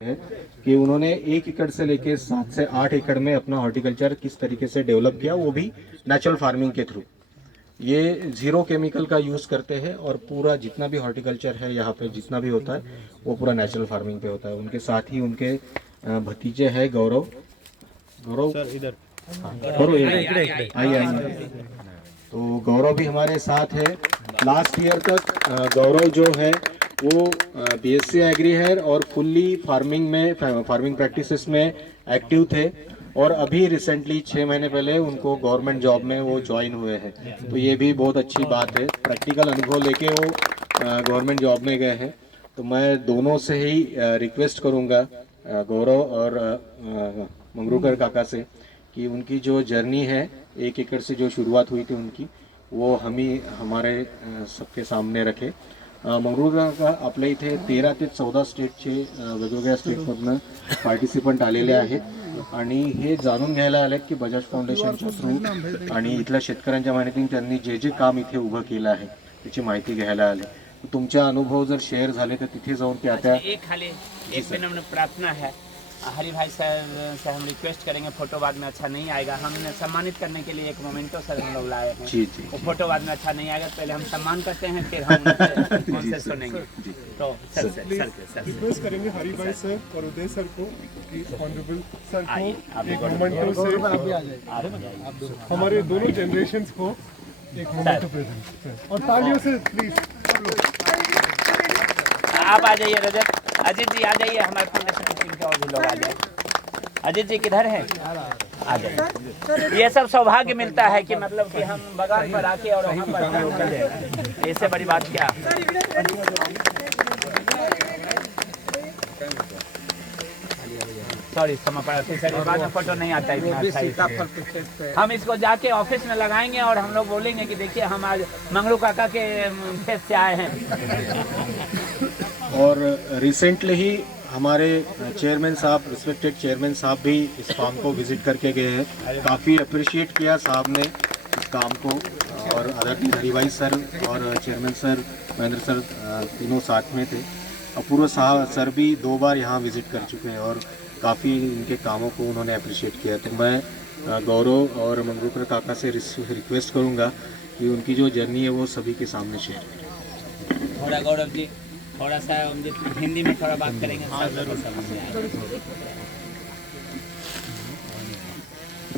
है कि उन्होंने 1 एकड़ से लेके 7 से 8 एकड़ में अपना हॉर्टिकल्चर किस तरीके से डेवलप किया, वो भी नेचुरल फार्मिंग के थ्रू। ये 0 केमिकल का यूज़ करते हैं और पूरा जितना भी हॉर्टिकल्चर है यहाँ पे जितना भी होता है वो पूरा नेचुरल फार्मिंग पे होता है। उनके साथ ही उनके भतीजे हैं गौरव। गौरव सर इधर, गौरव आइए आइए। तो गौरव भी हमारे साथ है। लास्ट ईयर तक गौरव जो है वो बीएससी एग्री है और फुल्ली फार्मिंग प्रैक्टिसेस में एक्टिव थे और अभी रिसेंटली 6 महीने पहले उनको गवर्नमेंट जॉब में वो ज्वाइन हुए हैं। तो ये भी बहुत अच्छी बात है, प्रैक्टिकल अनुभव लेके वो गवर्नमेंट जॉब में गए हैं। तो मैं दोनों से ही रिक्वेस्ट करूँगा गौरव और मंगरूकर काका से कि उनकी जो जर्नी है 1 एकड़ से जो शुरुआत हुई थी उनकी, वो हमारे सबके सामने रखे। मंगरूळ का आपल्या इथे 13 ते 14 स्टेटचे वेगवेगळ्या स्टेटमधनं पार्टिसिपंट आलेले आहेत आणि हे जाणून घ्यायला आलेत की बजाज फाउंडेशनच्या थ्रू आणि इथल्या शेतकऱ्यांच्या माहितीने त्यांनी जे जे काम इथे उभं केलं आहे त्याची माहिती घ्यायला आले। तुमचा अनुभव जर शेअर झाले तर तिथे जाऊन त्या एक विनम्र प्रार्थना है, हरि भाई सर से हम रिक्वेस्ट करेंगे, फोटो बाद में अच्छा नहीं आएगा। हमने सम्मानित करने के लिए एक मोमेंटो सर हम लोग लाए हैं। वो फोटो बाद में अच्छा नहीं आएगा, पहले हम सम्मान करते हैं फिर हम उनसे सुनेंगे। तो सर रिक्वेस्ट करेंगे हरि भाई सर और उदय सर को कि ऑनरेबल सर को एक मोमेंटो से हमारे दोनों जनरेशंस को एक मोमेंटो प्रेजेंट और तालियों से प्लीज। आप आ जाइए रजत, अजीत जी आ जाइए, हमारे फाउंडेशन टीम के और भी लोग आ जाए। अजीत जी किधर हैं? आ जाइए। ये सब सौभाग्य मिलता है कि मतलब कि हम बगान पर आके और वहाँ पर इससे बड़ी बात क्या। सॉरी क्षमा प्रार्थना, बाद में फोटो नहीं आता है। हम इसको जाके ऑफिस में लगाएंगे और हम लोग बोलेंगे कि देखिए हम आज मंगरू काका के फेस से आए हैं। और रिसेंटली ही हमारे चेयरमैन साहब, रिस्पेक्टेड चेयरमैन साहब भी इस फार्म को विजिट करके गए हैं। काफ़ी अप्रिशिएट किया साहब ने इस काम को और आदरणीय हरिभाई सर और चेयरमैन सर, महेंद्र सर तीनों साथ में थे। अपूर्व साहब सर भी 2 बार यहाँ विजिट कर चुके हैं और काफ़ी इनके कामों को उन्होंने अप्रिशिएट किया। तो मैं गौरव और मंगरूकर काका से रिक्वेस्ट करूँगा कि उनकी जो जर्नी है वो सभी के सामने शेयर करें। थोड़ा गौरव जी थोड़ा सा हिंदी में थोड़ा बात करेंगे।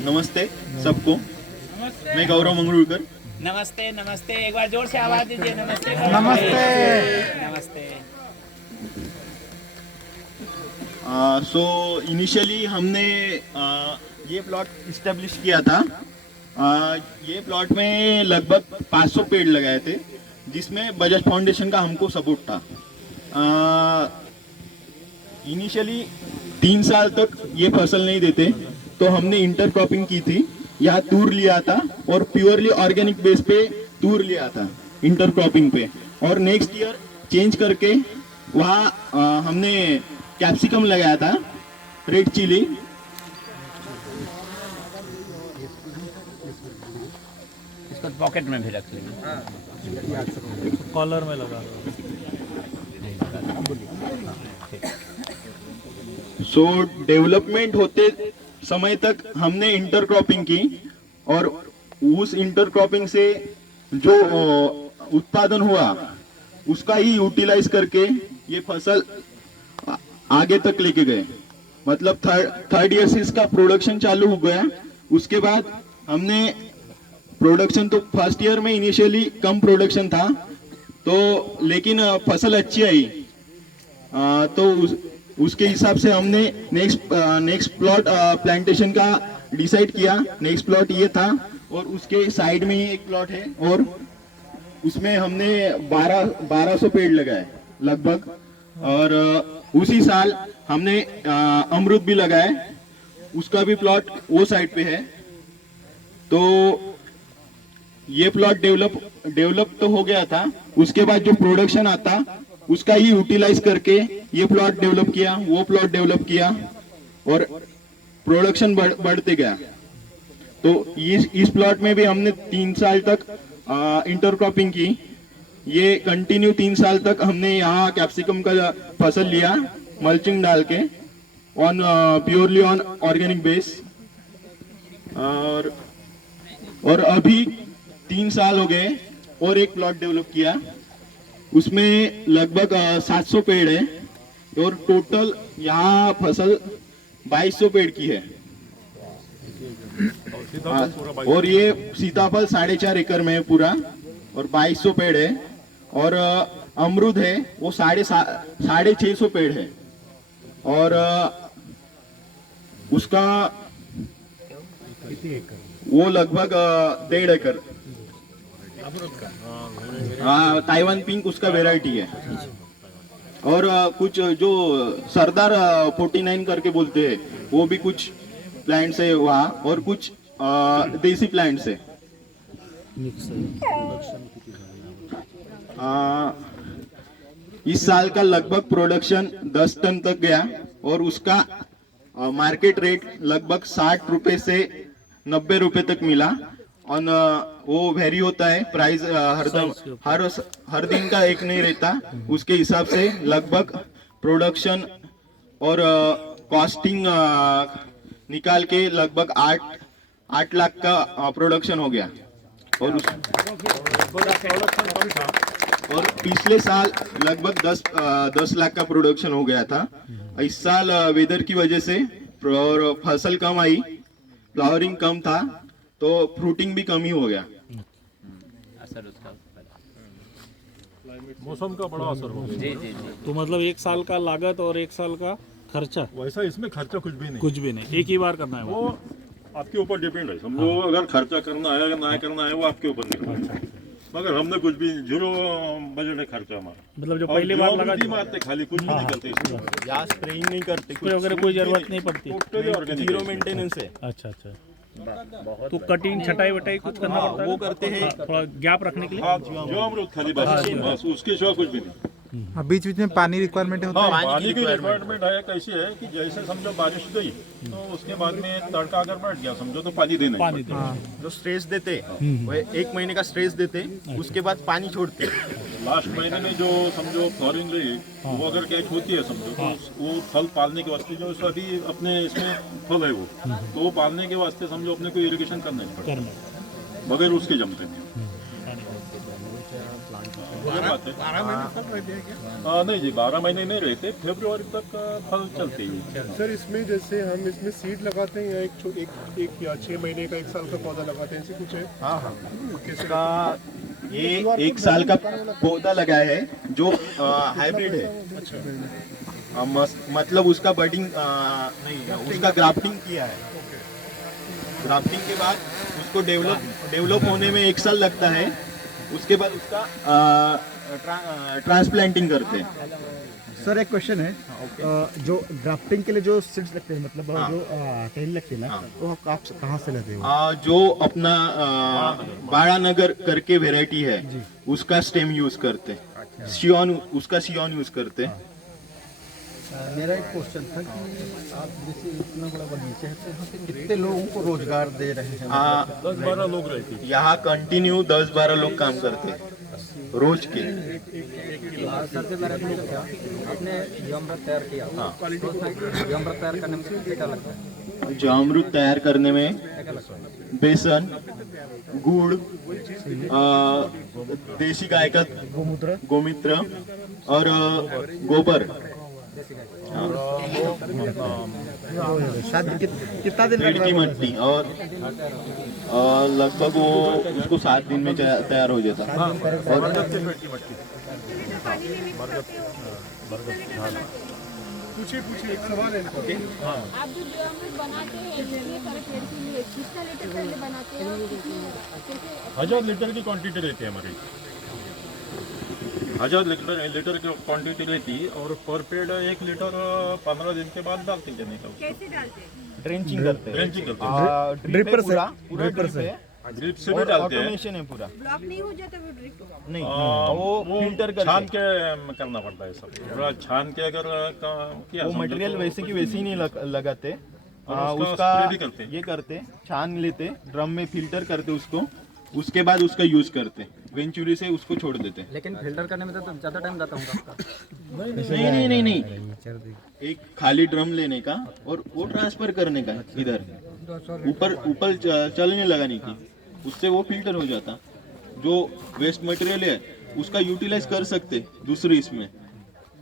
नमस्ते सबको, मैं गौरव मंगरूळकर। नमस्ते नमस्ते, एक बार जोर से आवाज दीजिए। नमस्ते नमस्ते नमस्ते। सो इनिशियली हमने ये प्लॉट इस्टेब्लिश किया था। ये प्लॉट में लगभग 500 पेड़ लगाए थे जिसमें बजाज फाउंडेशन का हमको सपोर्ट था। इनिशियली 3 साल तक ये फसल नहीं देते तो हमने इंटर क्रॉपिंग की थी। यहाँ तूर लिया था और प्योरली ऑर्गेनिक बेस पे तूर लिया था इंटर क्रॉपिंग पे, और नेक्स्ट ईयर चेंज करके वहाँ हमने कैप्सिकम लगाया था, रेड चिली। इसको पॉकेट में भी रख लेंगे, कॉलर में लगा। सो डेवलपमेंट होते समय तक हमने इंटर क्रॉपिंग की और उस इंटर क्रॉपिंग से जो उत्पादन हुआ उसका ही यूटिलाइज करके ये फसल आगे तक लेके गए। मतलब थर्ड ईयर से इसका प्रोडक्शन चालू हो गया। उसके बाद हमने प्रोडक्शन तो फर्स्ट ईयर में इनिशियली कम प्रोडक्शन था तो, लेकिन फसल अच्छी आई। तो उसके हिसाब से हमने नेक्स्ट प्लॉट प्लांटेशन का डिसाइड किया। नेक्स्ट प्लॉट ये था और उसके साइड में ही एक प्लॉट है और उसमें हमने 1200 पेड़ लगाए लगभग। और उसी साल हमने अमरूद भी लगाए, उसका भी प्लॉट वो साइड पे है। तो ये प्लॉट डेवलप तो हो गया था। उसके बाद जो प्रोडक्शन आता उसका ही यूटिलाइज करके ये प्लॉट डेवलप किया, वो प्लॉट डेवलप किया और प्रोडक्शन बढ़ते गया। तो इस प्लॉट में भी हमने 3 साल तक इंटरक्रॉपिंग की। ये कंटिन्यू 3 साल तक हमने यहाँ कैप्सिकम का फसल लिया मल्चिंग डाल के on purely on organic base. और अभी 3 साल हो गए और एक प्लॉट डेवलप किया, उसमें लगभग 700 पेड़ है और टोटल यहाँ फसल 2200 पेड़ की है। और ये सीताफल 4.5 एकड़ में है पूरा और 2200 पेड़ है। और अमरूद है वो 650 पेड़ है और उसका वो लगभग 1.5 एकड़। हाँ, ताइवान पिंक उसका वेराइटी है। और कुछ जो सरदार 49 करके बोलते हैं वो भी कुछ प्लांट्स है वहाँ, और कुछ देसी प्लांट्स है। इस साल का लगभग प्रोडक्शन 10 टन तक गया और उसका मार्केट रेट लगभग 60 रुपए से 90 रुपए तक मिला। और वो वेरी होता है प्राइस, हर दिन का एक नहीं रहता, उसके हिसाब से लगभग प्रोडक्शन और कॉस्टिंग निकाल के लगभग 8 लाख का प्रोडक्शन हो गया। और पिछले साल लगभग 10 लाख का प्रोडक्शन हो गया था। इस साल वेदर की वजह से फसल कम आई, फ्लावरिंग कम था, तो फ्रूटिंग भी कम ही हो गया। असर उसका मौसम का बड़ा असर हो गया। जी जी जी। तो मतलब 1 साल का लागत और 1 साल का खर्चा वैसा इसमें खर्चा कुछ भी नहीं, कुछ भी नहीं, एक ही बार करना है वो आपके ऊपर डिपेंड है। समझो अगर खर्चा करना है, अगर ना करना है, वो आपके ऊपर निर्भर है। मगर हमने कुछ भी 0 बजट है खर्चा हमारा। मतलब जो और पहली बार लगा geometry मारते खाली, कुछ भी नहीं करते इसमें। यहाँ स्प्रेइंग नहीं करते, कोई वगैरह कोई जरूरत नहीं पड़ती। Totally organic जीरो है। मेंटेनेंस है। अच्छा अच्छा। तो कटिंग छटाई वटाई कुछ करना पड़ता है? वो करते हैं। हाँ, थोड़ा गैप रखने के लिए। हाँ, जो अमरूद खाली बस उसके सिवा कुछ भी नहीं। हाँ, बीच बीच में पानी रिक्वायरमेंट होता है। पानी की रिक्वायरमेंट है कैसी है कि जैसे समझो बारिश गई तो उसके बाद में तड़का अगर बैठ गया समझो तो पानी देना ही पानी पड़ता दे। जो स्ट्रेस देते वो 1 महीने का स्ट्रेस देते, उसके बाद पानी छोड़ते। है। लास्ट महीने में जो समझो फ्लोरिंग रही वो अगर कैच होती है समझो तो वो फल पालने के वास्ते जो अभी अपने इसमें फल है वो, तो वो पालने के वास्ते समझो अपने को इरिगेशन करना ही पड़ता है, बगैर उसके जमते नहीं। बात है। 12 महीने फल रहते हैं क्या? नहीं जी, 12 महीने नहीं रहते, फरवरी तक फल चलते ही। सर इसमें जैसे हम इसमें सीड लगाते हैं या एक या 6 महीने का 1 साल का पौधा लगाते हैं, ऐसे कुछ है? हाँ, इसका ये 1 साल का पौधा लगाया है जो हाइब्रिड है। मतलब उसका बडिंग नहीं, उसका ग्राफ्टिंग किया है। ग्राफ्टिंग के बाद उसको डेवलप होने में 1 साल लगता है, उसके बाद उसका ट्रांसप्लांटिंग करते हैं। सर एक क्वेश्चन है, जो ग्राफ्टिंग के लिए जो सीड्स लगते हैं, मतलब जो टेल लगते हैं ना, वो आप कहाँ से लेते हो? जो अपना बाड़ानगर करके वेराइटी है उसका स्टेम यूज करते हैं, सियोन यूज करते हैं। मेरा एक क्वेश्चन था कि आप जैसे इतना बड़ा बगीचा है तो यहाँ पे कितने लोगों को रोजगार दे रहे हैं? 10-12 लोग रहते हैं। यहाँ कंटिन्यू 10-12 लोग काम करते हैं रोज के। सर मेरा क्या आपने जीवामृत तैयार किया, जीवामृत तैयार करने में क्या लगता है? जीवामृत तैयार करने में बेसन, गुड़, देसी गाय का गोमूत्र और गोबर। शायद कितना दिन पेड़ की मट्टी, और लगभग वो उसको 7 दिन में तैयार हो जाता। पूछिए एक सवाल है इनको। आप जो जीवामृत बनाते हैं कितने सारे पेड़ के लिए, कितना लीटर पहले बनाते हैं और कैसे? 1000 लीटर की क्वांटिटी रहती है हमारी। 1000 लीटर की क्वांटिटी रहती है और पर पेड़ 1 लीटर 15 दिन के बाद डालते जाने का। कैसे डालते हैं? ड्रेंचिंग करते हैं। ड्रेंचिंग करते हैं, ड्रिपर से ड्रिप से भी डालते हैं। ऑटोमेशन है पूरा। ब्लॉक नहीं हो जाता वो ड्रिप? नहीं, वो फिल्टर छान के करना पड़ता है सब, पूरा छान के अगर किया वो समझो मटेरियल तो वैसे की वैसे ही नहीं लगाते। और उसका उसका spray भी करते हैं। ये करते, छान लेते, ड्रम में फिल्टर करते उसको, उसके बाद उसका यूज करते, वेंचुरी से उसको छोड़ देते। लेकिन फिल्टर करने में तो ज़्यादा टाइम जाता होगा आपका। नहीं, एक खाली ड्रम लेने का और वो ट्रांसफर करने का इधर ऊपर चलने लगाने की, उससे वो फिल्टर हो जाता। जो वेस्ट मटेरियल है उसका यूटिलाइज कर सकते दूसरी इसमें।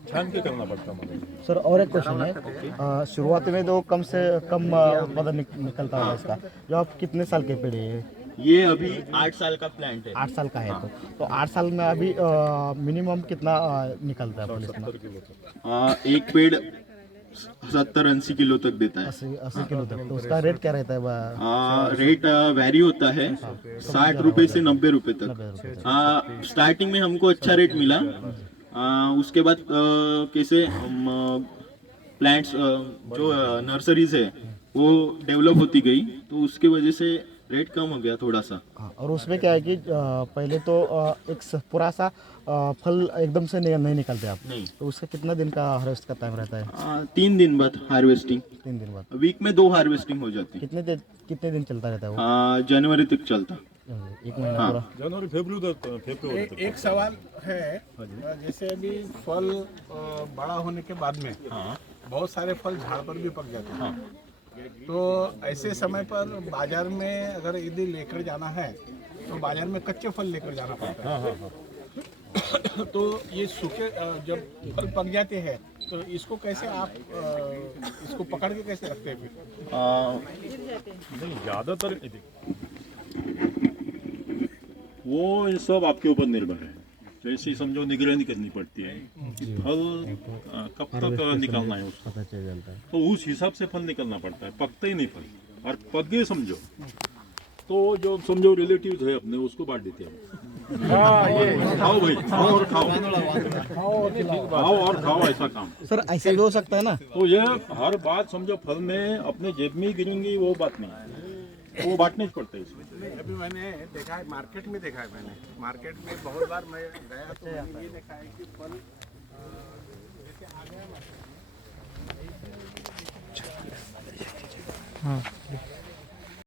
छान के करना पड़ता है। सर और एक क्वेश्चन है, शुरुआत में तो कम से कम उत्पादन निकलता होगा इसका, जो आप कितने साल के पेड़ है ये अभी 8 साल का प्लांट है। 8 साल का है तो 8 साल में अभी मिनिमम कितना निकलता है पुलिस में? एक पेड़ 70-80 किलो तक देता है। 80 किलो तक, तो उसका रेट क्या रहता है? रेट वैरी होता है 60 रुपए से 90 रुपए तक। स्टार्टिंग में हमको अच्छा रेट मिला, उसके बाद कैसे प्लांट्स जो नर्सरीज है वो डेवलप होती गई, तो उसके वजह से रेट कम हो गया थोड़ा सा। और उसमें क्या है कि पहले तो एक पूरा सा फल एकदम से नहीं निकलते आप, नहीं, तो उसका कितना दिन का हार्वेस्ट का टाइम रहता है? 3 दिन बाद हार्वेस्टिंग। 3 दिन बाद। वीक में 2 हार्वेस्टिंग हो जाती है। कितने दिन चलता रहता है वो? जनवरी तक चलता। 1 महीना पूरा। जनवरी फरवरी तक। एक सवाल है, जैसे अभी फल बड़ा होने के बाद में बहुत सारे फल झाड़ पर भी पक जाते हैं, तो ऐसे समय पर बाजार में अगर यदि लेकर जाना है तो बाजार में कच्चे फल लेकर जाना पड़ता है। तो ये सूखे जब फल पक जाते हैं तो इसको कैसे आप इसको पकड़ के कैसे रखते हैं फिर? ज्यादातर वो सब आपके ऊपर निर्भर है। जैसे समझो निगरानी करनी पड़ती है कि फल कब तक निकलना है उसको, तो उस हिसाब से फल निकलना पड़ता है। पकता ही नहीं फल, और पक गए समझो तो जो समझो रिलेटिव्स है अपने उसको बांट देते हैं। खाओ भाई, खाओ और खाओ, खाओ और खाओ, ऐसा काम। सर ऐसा भी हो सकता है ना, तो ये हर बात समझो फल में अपने जेब में ही गिरेंगी वो बात नहीं, वो बांटने ही पड़ता है इसमें। अभी मैंने देखा है, मार्केट में देखा है, मैंने मार्केट में बहुत बार मैं गया तो ये देखा है कि फल जैसे आ गया ना। हाँ